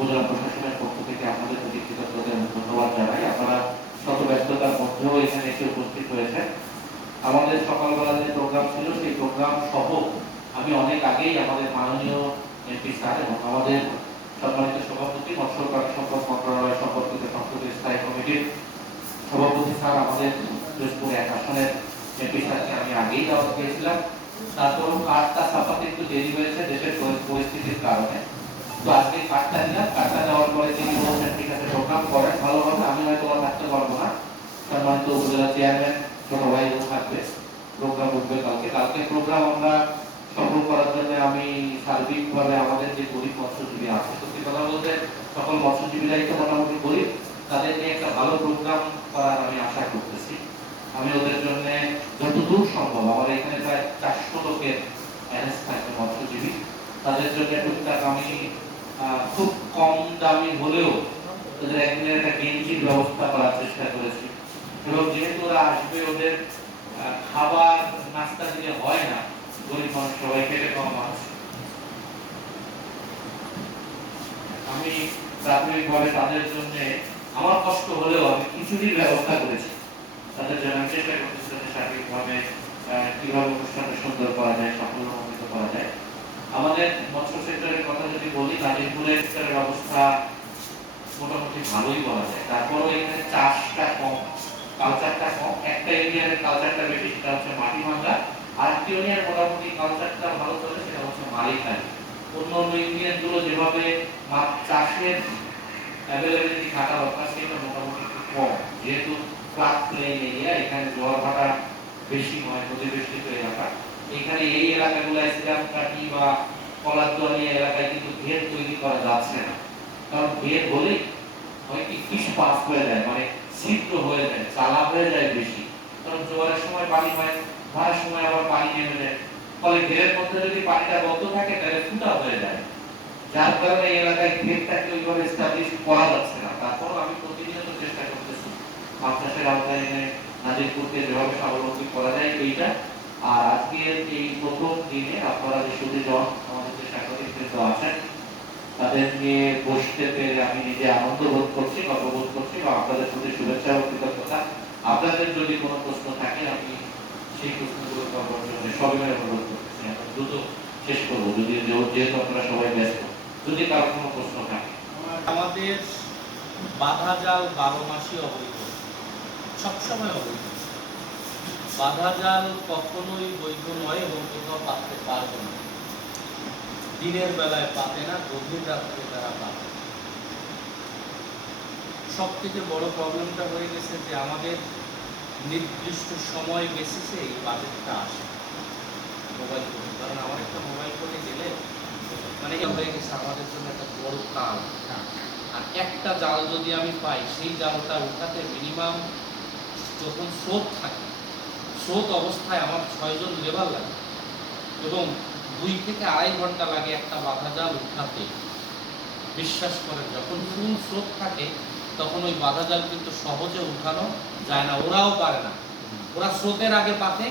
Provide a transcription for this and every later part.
উপজেলা প্রশাসনের পক্ষ থেকে আপনাদের প্রতি কৃতজ্ঞতা এবং ধন্যবাদ জানাই। আপনারা শত ব্যস্ততার মধ্যেও এখানে এসে উপস্থিত হয়েছেন। আমাদের সকালবেলা যে প্রোগ্রাম ছিল সেই প্রোগ্রাম সহ আমি অনেক আগেই আমাদের মাননীয় এমপি স্যার এবং আমাদের সম্মানিত সভাপতি মৎস্য প্রাণী সম্পদ মন্ত্রণালয় সম্পর্কিত সংসদীয় স্থায়ী কমিটির সভাপতি স্যার আমাদের পিরোজপুর 1 আসনের এমপি স্যারকে আমি আগেই দাওয়াত দিয়েছিলাম। তারপরও কার্ডটা ছাপাতে একটু দেরি হয়েছে দেশের পরিস্থিতির কারণে। তো আজকে কার্ডটা দিলাম, কার্ডটা দেওয়ার পরে তিনি বলছেন ঠিক আছে প্রোগ্রাম করেন ভালোভাবে, আমি হয়তো আর থাকতে পারবো না, সম্মানিত উপজেলা চেয়ারম্যান ছোট ভাই থাকবে, প্রোগ্রাম উঠবে কালকে প্রোগ্রাম আমরা সফল করার জন্য আমি সার্বিকভাবে আমাদের যে গরিব মৎস্যজীবী আছে, সত্যি কথা বলতে সকল মৎস্যজীবীরাই তো মোটামুটি গরিব, তাদের নিয়ে একটা ভালো প্রোগ্রাম করার আমি আশা করতেছি। আমি ওদের জন্য যতদূর সম্ভব, আমার এখানে প্রায় 400 লোকের অ্যারেঞ্জ থাকবে মৎস্যজীবী, তাদের জন্য টুকটাক আমি খুব কম দামি হলেও ওদের একদিনের একটা গেঞ্জির ব্যবস্থা করার চেষ্টা করেছি। এবং যেহেতু ওরা আসবে, ওদের খাবার নাস্তা দিলে হয় না, গরিব মানুষ সবাই খেতে কম মানুষ, আমি প্রাথমিকভাবে তাদের জন্য আমার কষ্ট হলেও আমি খিচুড়ির ব্যবস্থা করেছি। তাদের জন্য আমি চেষ্টা করতেছি সার্বিকভাবে কিভাবে অনুষ্ঠানটা সুন্দর করা যায়, সাফল্যমণ্ডিত করা যায়। আমাদের মৎস্য সেক্টরের কথা যদি বলি, নাজিরপুরের সেক্টরের অবস্থা মোটামুটি ভালোই বলা যায়। তারপরও এখানে চাষটা কম, কালচারটা কম। একটা এরিয়ার কালচারটা বেশি, সেটা হচ্ছে মাটি ভাঙ্গা। আর একটি এরিয়ার মোটামুটি কালচারটা ভালো চলে, সেটা হচ্ছে মালিকানি। অন্য অন্য ইউনিয়ন গুলো যেভাবে মাছ চাষের অ্যাভেলেবিলিটি থাকা দরকার, সেটা মোটামুটি খুব কম। যেহেতু ফ্ল্যাট প্লেন এরিয়া, এখানে জোয়ার ভাটা বেশি হয়, নদীবেষ্টিত এলাকা। এখানে এই এলাকাগুলো ইসলাম কাটি বা কলারদুয়ারি এলাকায় কিন্তু ঘের তৈরি করা যাচ্ছে না, কারণ ঘের হলেই হয় কি ফিশ পাস হয়ে যায়, মানে ছিদ্র হয়ে যায়, চালা হয়ে যায় বেশি, কারণ জোয়ারের সময় পানি হয়, ভাড়ার সময় আবার পানি নেমে যায়, ফলে ঘেরের মধ্যে যদি পানিটা বদ্ধ থাকে তাহলে ফুটা হয়ে যায়, যার কারণে এই এলাকায় ঘেরটাকে ওইভাবে এস্টাবলিশ করা যাচ্ছে না। তারপর আমি প্রতিনিয়ত চেষ্টা করতেছি মাছ চাষের আওতায় এনে নাজিরপুরকে যেভাবে স্বাবলম্বী করা যায় এইটা। আর আজকের এই প্রথম দিনে আপনারা যে সুধীজন আমাদের যে সাংবাদিক বৃন্দ আছেন, তাদের নিয়ে বসতে পেরে আমি নিজে আনন্দ বোধ করছি, গর্ববোধ করছি, বা আপনাদের প্রতি শুভেচ্ছা ও কৃতজ্ঞতা। আপনাদের যদি কোনো প্রশ্ন থাকে আমি সেই প্রশ্নগুলো করবার জন্য সবিনয় অনুরোধ করতেছি। এখন দ্রুত শেষ করবো, যদি যেহেতু আপনারা সবাই ব্যস্ত, যদি কারো কোনো প্রশ্ন থাকে। আমাদের বাধা জাল 12 মাসই অবৈধ, সবসময় অবৈধ। বাধা জাল কখনোই বৈধ নয় এবং কোথাও পাততে পারবে না। দিনের বেলায় পাতে না, গভীর রাত্রে তারা পাতে। সব থেকে বড় প্রবলেমটা হয়ে গেছে যে আমাদের নির্দিষ্ট সময় বেসিসে এই বাজেটটা আসে মোবাইল ফোনে। কারণ আমার একটা মোবাইল ফোনে গেলে মানে হয়ে গেছে আমাদের জন্য একটা বড় কাল। আর একটা জাল যদি আমি পাই, সেই জালটা উঠাতে মিনিমাম যখন স্রোত থাকে, স্রোত অবস্থায় আমার 6 জন লেবার লাগে এবং 2 থেকে 2.5 ঘন্টা লাগে একটা বাধা জাল উঠাতে। বিশ্বাস করেন, যখন ফুল স্রোত থাকে তখন ওই বাধা জাল কিন্তু সহজে উঠানো যায় না, ওরাও পারে না। ওরা স্রোতের আগে পাতে,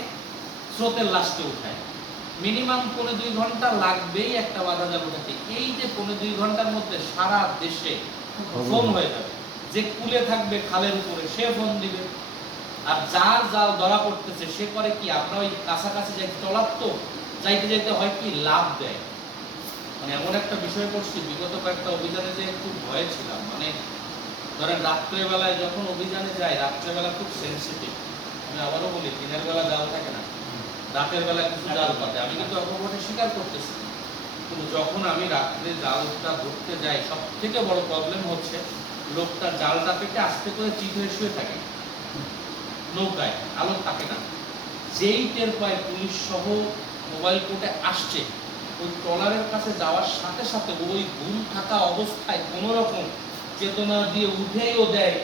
স্রোতের লাস্টে উঠায়। মিনিমাম 1.5-2 ঘন্টা লাগবেই একটা বাধা জাল উঠাতে। এই যে 1.5-2 ঘন্টার মধ্যে সারা দেশে ফোন হয়ে যাবে, যে কুলে থাকবে খালের উপরে সে ফোন দিবে, আর যার জাল ধরা পড়তেছে সে করে কি, আমরা ওই কাছাকাছি যাই ট্রলার তো যাইতে যাইতে হয় কি লাভ দেয়। মানে এমন একটা বিষয় করছি, বিগত কয়েকটা অভিযানে যে খুব ভয়ে ছিলাম। মানে ধরেন রাত্রেবেলায় যখন অভিযানে যাই, রাত্রেবেলা খুব সেন্সিটিভ। আমি আবারও বলি, দিনের বেলা জাল থাকে না, রাতের বেলা কিছু জাল পাতে। আমি কিন্তু অপরাধে স্বীকার করতেছি, কিন্তু যখন আমি রাত্রে জালটা ধরতে যাই, সব থেকে বড় প্রবলেম হচ্ছে লোকটা জালটা পেটে আস্তে করে চিত হয়ে শুয়ে থাকে নৌকায়, আলো থাকে না। যেই টের পায় পুলিশ সহ মোবাইল কোর্টে আসছে, ওই ট্রলারের কাছে যাওয়ার সাথে সাথে ওই ঘুম থাকা অবস্থায় কোন রকম চেতনা দিয়ে উঠেও দেয়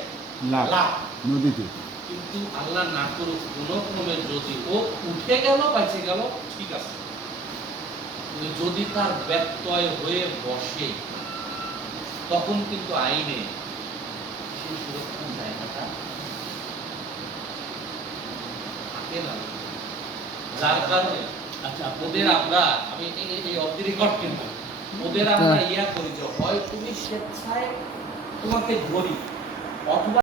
লাভ নদীতে। কিন্তু আল্লাহ না করুক কোনো ক্রমে যদি ও উঠে গেল, বেঁচে গেল, ঠিক আছে। যদি তার ব্যত্যয় হয়ে বসে, তখন কিন্তু আইনে সেই সুরক্ষার জায়গাটা থাকে না। যার কারণে ওদের আমরা, আমি এই অফ দি রেকর্ড কিন্তু ওদের আমরা ইয়া করি যে হয় তুমি স্বেচ্ছায় তোমাকে ধরি অথবা